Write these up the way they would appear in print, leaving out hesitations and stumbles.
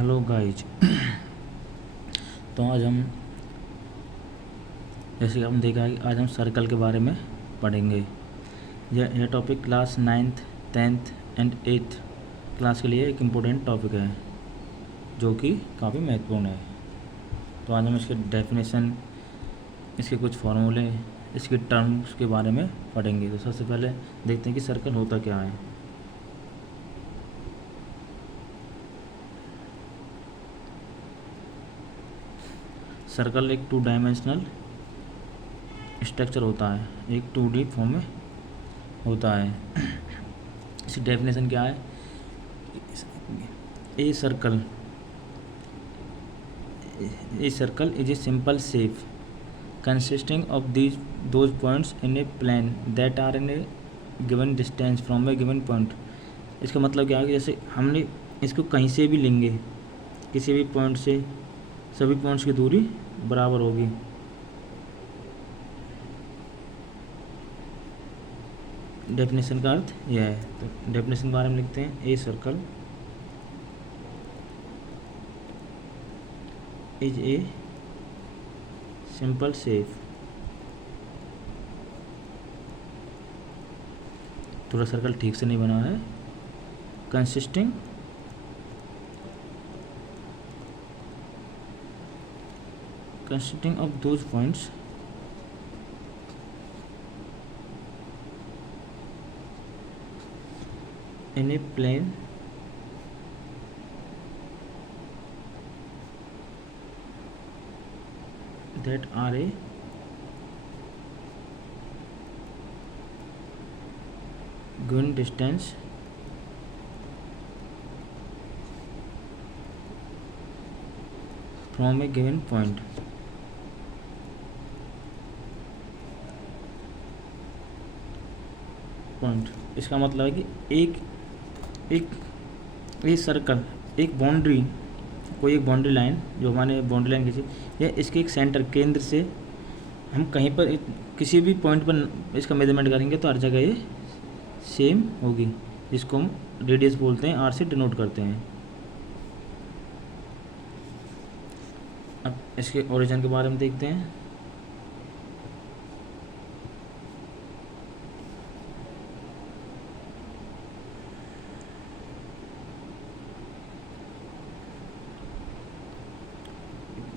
Hello guys. तो आज हम जैसे कि हम देखा है कि आज हम सर्कल के बारे में पढ़ेंगे। यह topic class 9th 10th and 8th class के लिए एक इम्पोर्टेंट टॉपिक है जो कि काफ़ी महत्वपूर्ण है। तो आज हम इसके डेफिनेशन, इसके कुछ फार्मूले, इसके टर्म्स के बारे में पढ़ेंगे। तो सबसे पहले देखते हैं कि सर्कल होता क्या है। सर्कल एक 2 डायमेंशनल स्ट्रक्चर होता है, एक 2D फॉर्म में होता है। इसकी डेफिनेशन क्या है? A circle is a simple shape consisting of those points in a plane that are in a given distance from a given point। इसका मतलब क्या है कि जैसे हमने इसको कहीं से भी लेंगे, किसी भी पॉइंट से, सभी पॉइंट्स की दूरी बराबर होगी। डेफिनेशन का अर्थ यह है। तो डेफिनेशन के बारे में लिखते हैं। A circle is a simple shape, थोड़ा सर्कल ठीक से नहीं बना है, consisting of those points in a plane that are a given distance from a given point। इसका मतलब है कि एक सर्कल, एक बाउंड्री, कोई एक बाउंड्री लाइन जो हमारे बाउंड्री लाइन खींची, या इसके एक सेंटर केंद्र से हम कहीं पर किसी भी पॉइंट पर इसका मेजरमेंट करेंगे तो हर जगह ये सेम होगी, जिसको हम रेडियस बोलते हैं, आर से डिनोट करते हैं। अब इसके ओरिजिन के बारे में देखते हैं।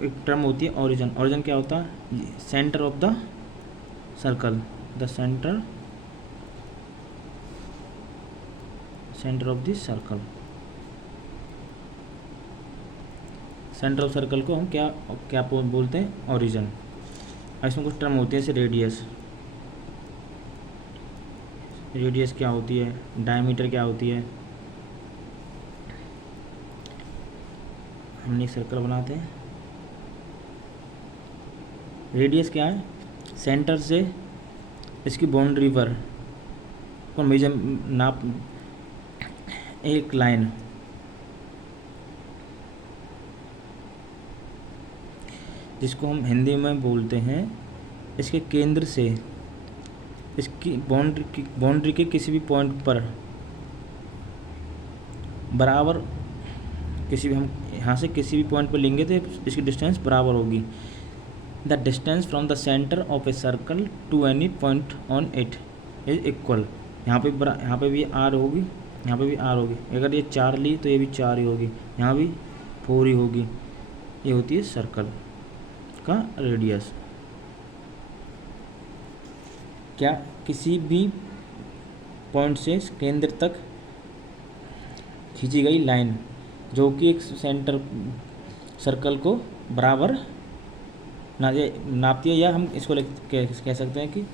एक टर्म होती है ओरिजिन। ओरिजिन क्या होता है? Centre of the circle, the centre of the circle. Centre of circle को हम क्या बोलते हैं? ओरिजिन। इसमें कुछ टर्म होती है जैसे रेडियस क्या होती है, डायमीटर क्या होती है। हमने एक सर्कल बनाते हैं। रेडियस क्या है? सेंटर से इसकी बाउंड्री पर मेजर नाप एक लाइन, जिसको हम हिंदी में बोलते हैं, इसके केंद्र से इसकी बाउंड्री के किसी भी पॉइंट पर बराबर, किसी भी हम यहाँ से किसी भी पॉइंट पर लेंगे तो इसकी डिस्टेंस बराबर होगी। The distance from the centre of a circle to any point on it is equal. यहाँ पे भी आर होगी, यहाँ पे भी आर होगी। अगर ये 4 ली तो ये भी 4 ही होगी, यहाँ भी 4 ही होगी। ये होती है सर्कल का रेडियस। क्या किसी भी पॉइंट से केंद्र तक खींची गई लाइन जो कि एक सेंटर सर्कल को बराबर नापती है, या हम इसको कह सकते हैं कि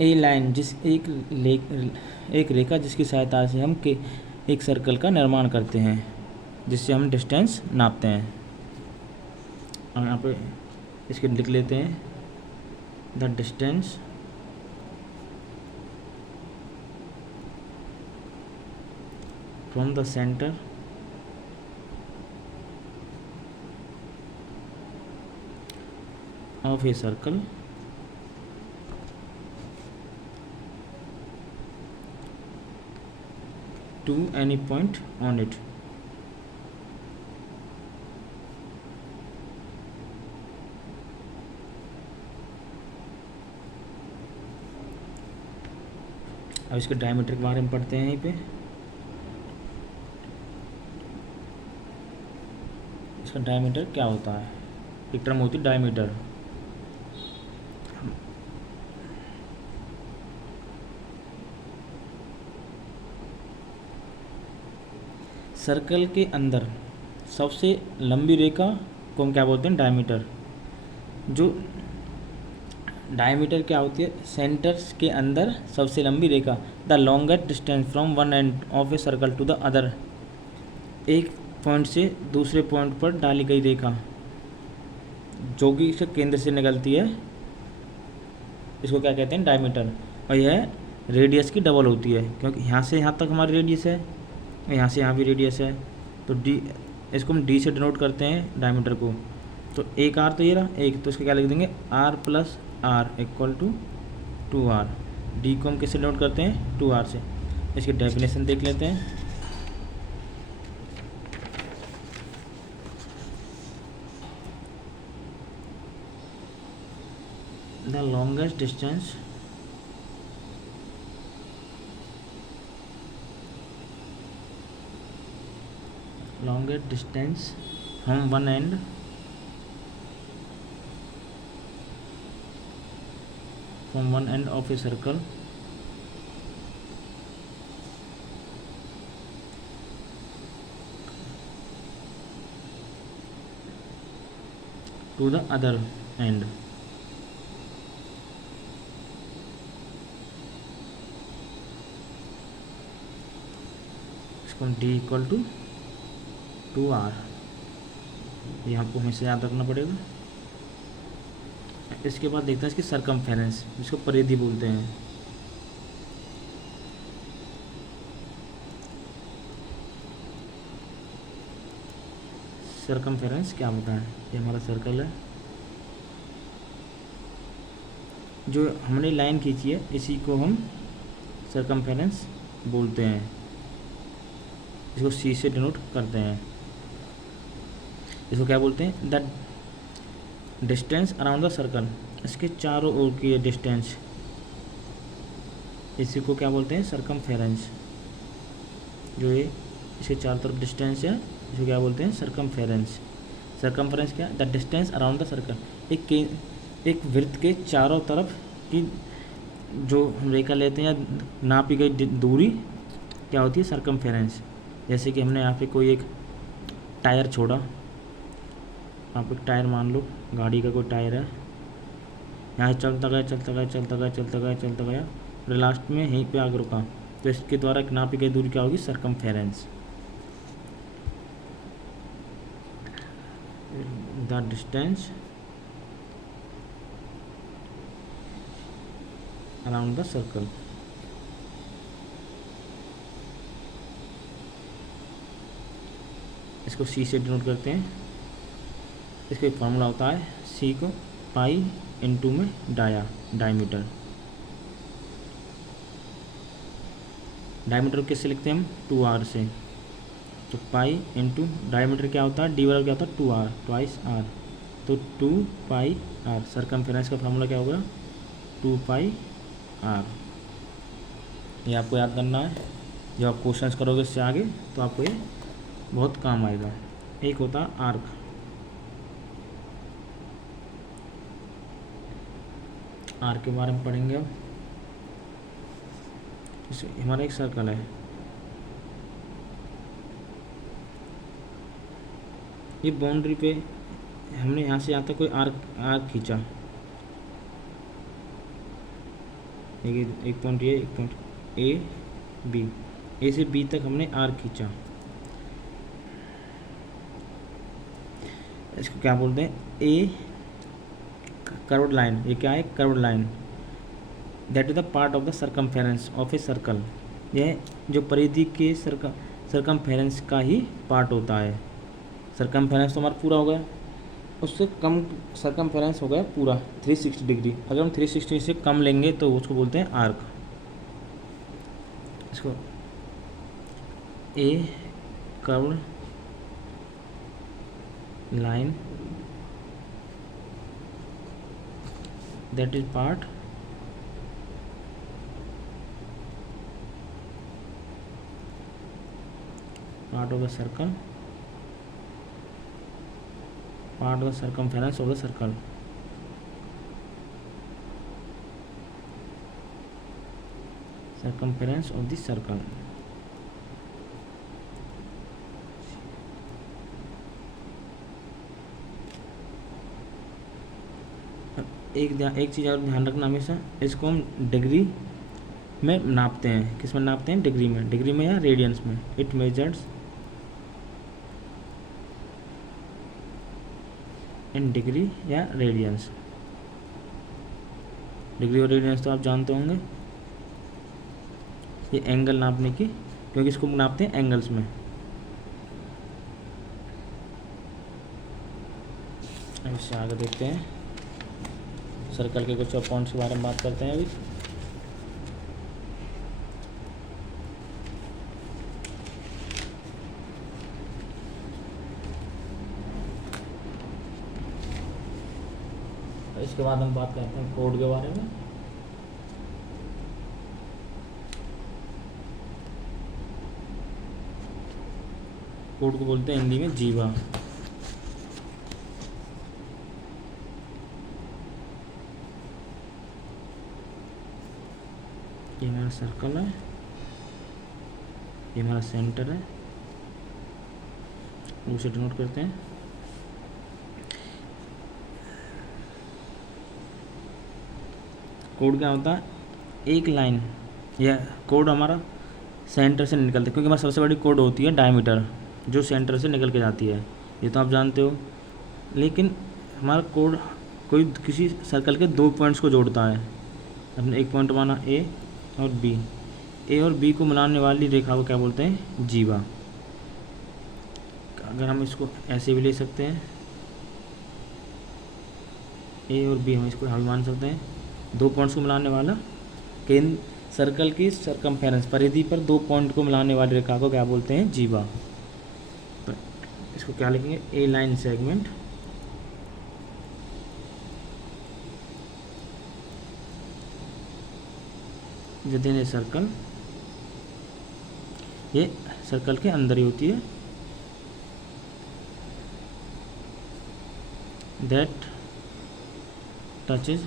ए लाइन, एक रेखा जिसकी सहायता से हम एक सर्कल का निर्माण करते हैं, जिससे हम डिस्टेंस नापते हैं। और यहाँ पे इसके लिख लेते हैं, the distance from the centre of a circle to any point on it। अब इसके डायमीटर के बारे में पढ़ते हैं यहीं पे। इसका डायमीटर क्या होता है, एक टर्म होती है डायमीटर। सर्कल के अंदर सबसे लंबी रेखा को हम क्या बोलते हैं, डायमीटर। जो डायमीटर क्या होती है, सेंटर्स के अंदर सबसे लंबी रेखा। The longest distance from one end of a circle to the other, एक पॉइंट से दूसरे पॉइंट पर डाली गई रेखा जो कि इसके केंद्र से निकलती है, इसको क्या कहते हैं, डायमीटर। और यह रेडियस की डबल होती है, क्योंकि यहाँ से यहाँ तक हमारी रेडियस है, यहाँ से यहाँ भी रेडियस है, तो डी, इसको हम डी से डिनोट करते हैं डायमीटर को। तो एक आर तो ये रहा एक, तो इसका क्या लिख देंगे, R plus R equal to 2r। D को हम किससे डिनोट करते हैं, 2r से। इसकी डेफिनेशन देख लेते हैं। The longest distance from one and of a circle to the other end। इसको हम d इक्वल टू 2r, ये आपको हमेशा याद रखना पड़ेगा। इसके बाद देखते हैं इसकी सरकमफेरेंस, जिसको परिधि बोलते हैं। सरकमफेरेंस क्या होता है, ये हमारा सर्कल है, जो हमने लाइन खींची है इसी को हम सरकमफेरेंस बोलते हैं। इसको सी से डिनोट करते हैं। इसको क्या बोलते हैं, the distance around the circle, इसके चारों ओर की डिस्टेंस, इसी को क्या बोलते हैं, सरकमफेरेंस। जो ये इसके चारों तरफ डिस्टेंस है, इसको क्या बोलते हैं, सरकमफेरेंस। सरकमफेरेंस क्या, the distance around the circle, एक वृत्त के चारों तरफ की जो हम रेखा लेते हैं या नापी गई दूरी क्या होती है, सरकमफेरेंस। जैसे कि हमने यहाँ पे कोई एक टायर छोड़ा, आप एक टायर मान लो, गाड़ी का कोई टायर है, यहाँ से चलता गया चलता गया चलता गया चलता गया चलता गया, और लास्ट में यहीं पे आकर रुका, तो इसके द्वारा नापी गई दूरी क्या होगी, circumference. The distance around the circle. इसको सी से डिनोट करते हैं। इसका एक फार्मूला होता है, सी को पाई इंटू में डायमीटर। डायमीटर किससे लिखते हैं हम, 2r से। तो पाई इंटू डायमीटर क्या होता है, डी वाला क्या होता है, 2r, ट्वाइस r, तो 2 पाई r। सरकमफेरेंस का फार्मूला क्या होगा, 2 पाई r। ये आपको याद करना है, जब आप क्वेश्चंस करोगे इससे आगे तो आपको ये बहुत काम आएगा। एक होता है आर्क, आर्क के बारे में पढ़ेंगे अब। हमारा एक सर्कल है, ये बाउंड्री पे हमने यहाँ से यहाँ तक कोई आर्क खींचा, एक पॉइंट ये, एक पॉइंट ए बी, ए से बी तक हमने आर्क खींचा। इसको क्या बोलते हैं, ए कर्व्ड लाइन। ये क्या है, curved line. That is the part of the circumference of a circle. यह जो परिधि के सरकमफेरेंस का ही पार्ट होता है। सरकमफेरेंस तो हमारा पूरा हो गया, उससे कम सरकमफेरेंस हो गया पूरा 360 डिग्री। अगर हम 360 से कम लेंगे तो उसको बोलते हैं आर्क। इसको a curved line that is part part of the circle, part of the circumference of the circle, circumference of the circle। एक चीज़ और ध्यान रखना हमेशा, इसको हम डिग्री में नापते हैं। किस में नापते हैं? डिग्री में। डिग्री में या रेडियंस में। इट मेजर्स इन डिग्री या रेडियंस। डिग्री और रेडियंस तो आप जानते होंगे, ये एंगल नापने की, क्योंकि इसको नापते हैं एंगल्स में। अब इससे आगे देखते हैं, सर्कल के कुछ और पॉइंट्स के बारे में बात करते हैं अभी। इसके बाद हम बात करते हैं कोड के बारे में। कोड को बोलते हैं हिंदी में जीवा। ये हमारा सर्कल है, ये हमारा सेंटर है, उसे डिनोट करते हैं। कोड क्या होता है? एक लाइन, यह कोड हमारा सेंटर से निकलता है, क्योंकि हमारी सबसे बड़ी कोड होती है डायमीटर, जो सेंटर से निकल के जाती है, ये तो आप जानते हो। लेकिन हमारा कोड कोई किसी सर्कल के दो पॉइंट्स को जोड़ता है। हमने एक पॉइंट माना ए और बी, ए और बी को मिलाने वाली रेखा को क्या बोलते हैं? जीवा। अगर हम इसको ऐसे भी ले सकते हैं, ए और बी, हम इसको हम मान सकते हैं दो पॉइंट्स को मिलाने वाला केंद्र, सर्कल की सर्कमफेरेंस परिधि पर दो पॉइंट को मिलाने वाली रेखा को क्या बोलते हैं? जीवा। तो इसको क्या लिखेंगे? A line segment within a circle, ये सर्कल के अंदर ही होती है। That touches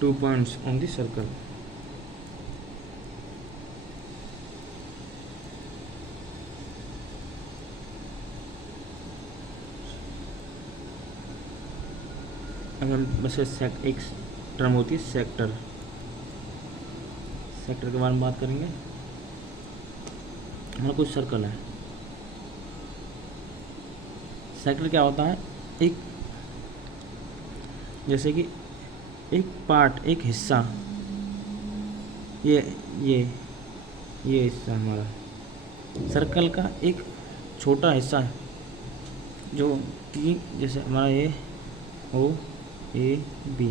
two points on the circle. अगर बस एक टर्म होती है सेक्टर, सेक्टर के बारे में बात करेंगे। हमारा कुछ सर्कल है, सेक्टर क्या होता है? एक, जैसे कि एक पार्ट, एक हिस्सा, ये हिस्सा हमारा सर्कल का एक छोटा हिस्सा है, जो कि जैसे हमारा ये ओ ए बी,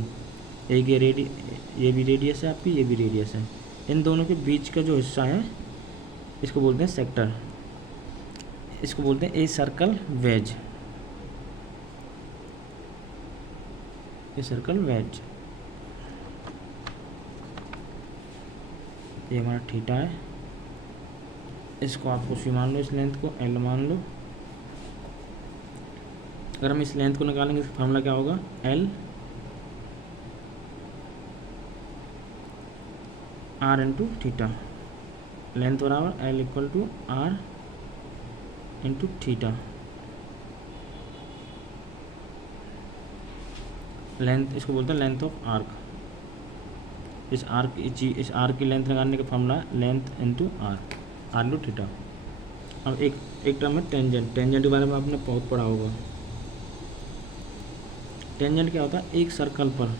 एक ये भी रेडियस है आपकी, ये भी रेडियस है। इन दोनों के बीच का जो हिस्सा है इसको बोलते हैं सेक्टर। इसको बोलते हैं a circle wedge, a circle wedge. ये हमारा थीटा है, इसको आप कुछ भी मान लो, इस लेंथ को एल मान लो। अगर हम इस लेंथ को निकालेंगे तो फार्मूला क्या होगा? L R into theta. Length बराबर L equal to R into theta. Length इसको बोलते हैं लेंथ ऑफ आर्क। इस आर्क की लेंथ निकालने का फॉर्मूला है length into R into theta. अब एक टर्म है टेंजेंट। टेंजेंट के बारे में आपने बहुत पढ़ा होगा। टेंजेंट क्या होता है? एक सर्कल पर,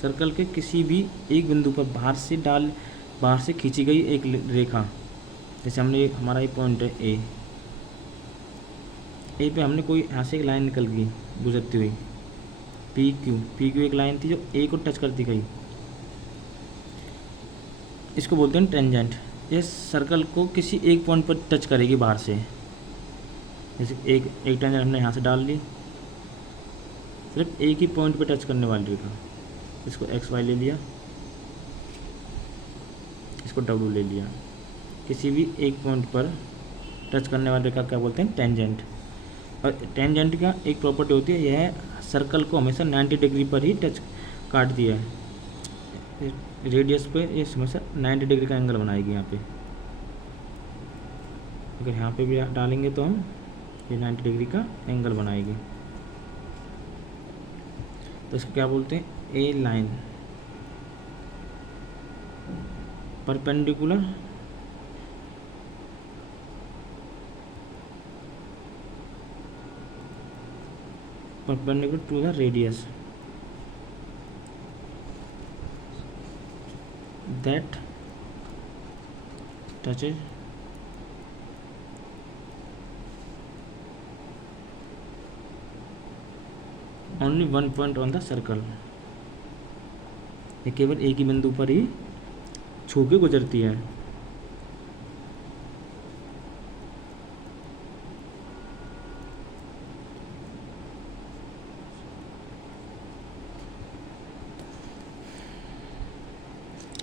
सर्कल के किसी भी एक बिंदु पर बाहर से खींची गई एक रेखा। जैसे हमने हमारा ये पॉइंट है ए पे हमने कोई यहाँ से एक लाइन निकल गई गुजरती हुई, पी क्यू एक लाइन थी जो ए को टच करती गई, इसको बोलते हैं टेंजेंट। ये सर्कल को किसी एक पॉइंट पर टच करेगी बाहर से। जैसे एक टेंजेंट हमने यहाँ से डाल ली, सिर्फ एक ही पॉइंट पर टच करने वाली रेखा, इसको एक्स वाई ले लिया, इसको डब्ल्यू ले लिया। किसी भी एक पॉइंट पर टच करने वाले रेखा क्या बोलते हैं? टेंजेंट। और टेंजेंट का एक प्रॉपर्टी होती है, यह सर्कल को हमेशा 90 डिग्री पर ही टच काटती है। रेडियस पे ये हमेशा 90 डिग्री का एंगल बनाएगी यहाँ पे। अगर यहाँ पे भी डालेंगे तो हम ये 90 डिग्री का एंगल बनाएगी। तो इसको क्या बोलते हैं? A line perpendicular to the radius that touches only one point on the circle। ये केवल एक ही बिंदु पर ही छू के गुजरती है।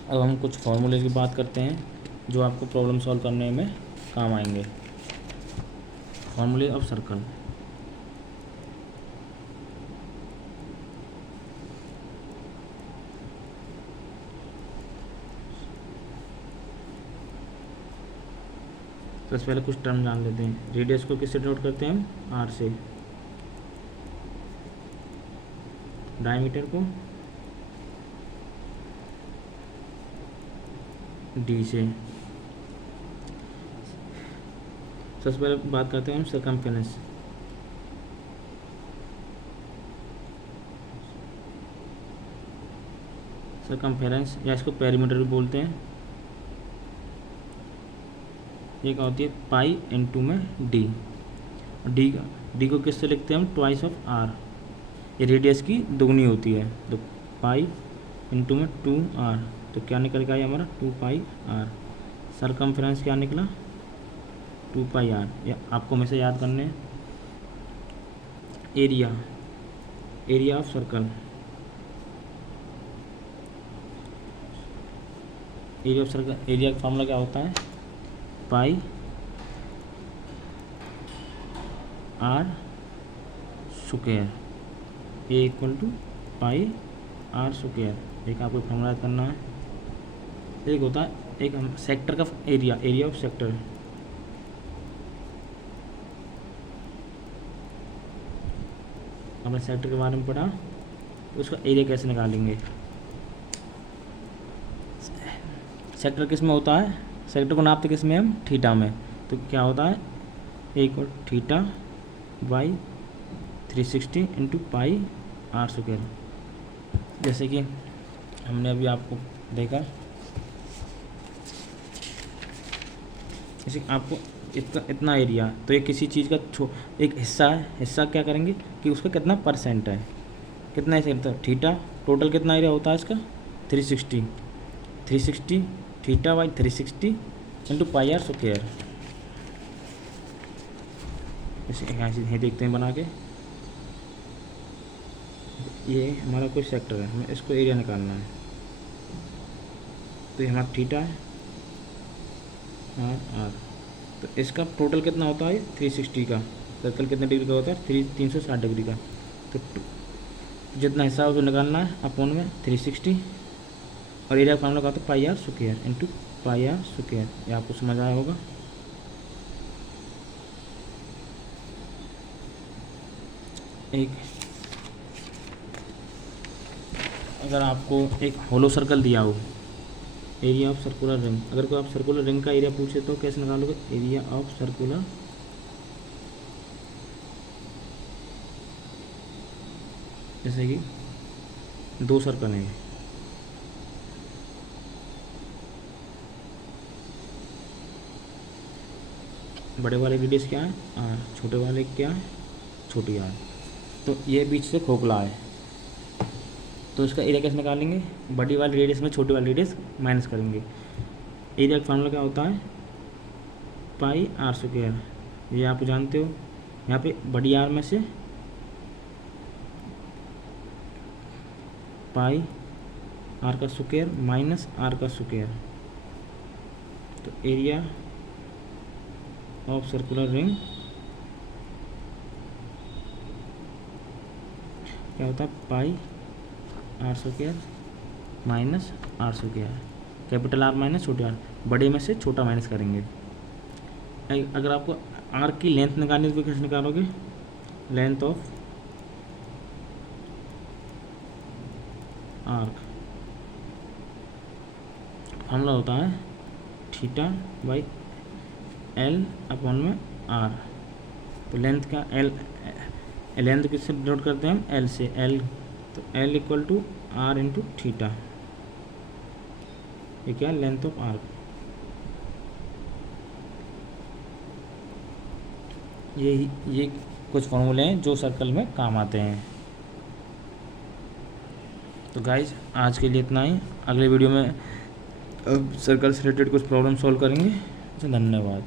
अब हम कुछ फॉर्मूले की बात करते हैं जो आपको प्रॉब्लम सॉल्व करने में काम आएंगे। फॉर्मूले ऑफ सर्कल। सबसे पहले कुछ टर्म जान लेते हैं। रेडियस को किससे डिनोट करते हैं हम? आर से। डायमीटर को डी से। सबसे पहले बात करते हैं हम सर्कमफेरेंस। सर्कमफेरेंस या इसको पेरीमीटर भी बोलते हैं। ये क्या होती है? पाई इंटू में डी। डी को किससे लिखते हैं हम? Twice of R. ये रेडियस की दुगनी होती है, तो पाई इंटू में 2r, तो क्या निकल गया हमारा? 2 पाई आर। सर्कमफेरेंस क्या निकला? 2 पाई आर। या आपको हमेशा याद करने एरिया ऑफ सर्कल। एरिया का फॉर्मूला क्या होता है? Pi R square, a equal to pi R square. एक आपको फॉर्मूला याद करना है। एक होता है एक हम सेक्टर का एरिया ऑफ सेक्टर। हमने सेक्टर के बारे में पढ़ा, तो उसका एरिया कैसे निकालेंगे। सेक्टर किस में होता है? सेक्टर को नापते किस में हम? थीटा में। तो क्या होता है? एक और theta by 360 into pi R square. जैसे कि हमने अभी आपको देखा, जैसे आपको इतना एरिया, तो ये किसी चीज़ का एक हिस्सा है। हिस्सा क्या करेंगे कि उसका कितना परसेंट है, कितना ऐसे तो थीटा टोटल कितना एरिया होता है इसका? 360 theta by 360 into pi R square. ऐसे देखते हैं बना के। ये हमारा कोई सेक्टर है, हमें इसको एरिया निकालना है। तो ये हमारा थीटा है आर। तो इसका टोटल कितना होता है? 360 का। सर्कल कितने डिग्री का होता है? 360 डिग्री का। तो जितना हिस्सा उसको निकालना है अपॉन में 360, और एरिया का फॉर्मूला का होता है pi R square into pi R square. ये आपको समझ आया होगा। एक अगर आपको एक होलो सर्कल दिया हो, एरिया ऑफ सर्कुलर रिंग, अगर कोई आप सर्कुलर रिंग का एरिया पूछे तो कैसे निकालोगे? एरिया ऑफ सर्कुलर जैसे कि 2 सर्कल हैं, बड़े वाले रेडियस क्या है? आर। छोटे वाले क्या है? छोटी आर। तो ये बीच से खोखला है, तो इसका एरिया कैसे निकालेंगे? बड़ी वाली रेडियस में छोटी वाली रेडियस माइनस करेंगे। एरिया का फार्मूला क्या होता है? Pi R square. ये आप जानते हो। यहाँ पे बड़ी आर में से पाई आर का स्क्वायर माइनस आर का स्क्वायर, तो एरिया ऑफ सर्कुलर रिंग क्या होता है, pi R square minus R square, capital R minus छोटे आर, बड़े में से छोटा माइनस करेंगे। अगर आपको आर की लेंथ निकालनी तो कैसे निकालोगे, लेंथ ऑफ आर्क फॉर्मूला होता है थीटा बाई एल अपॉन में आर। तो लेंथ का एल, लेंथ किससे डिनोट करते हैं हम, एल से, एल, तो L equal to R into theta, ये क्या, लेंथ ऑफ आर्क। ये कुछ फॉर्मूले हैं जो सर्कल में काम आते हैं। तो गाइज आज के लिए इतना ही, अगले वीडियो में सर्कल से रिलेटेड कुछ प्रॉब्लम सॉल्व करेंगे। धन्यवाद।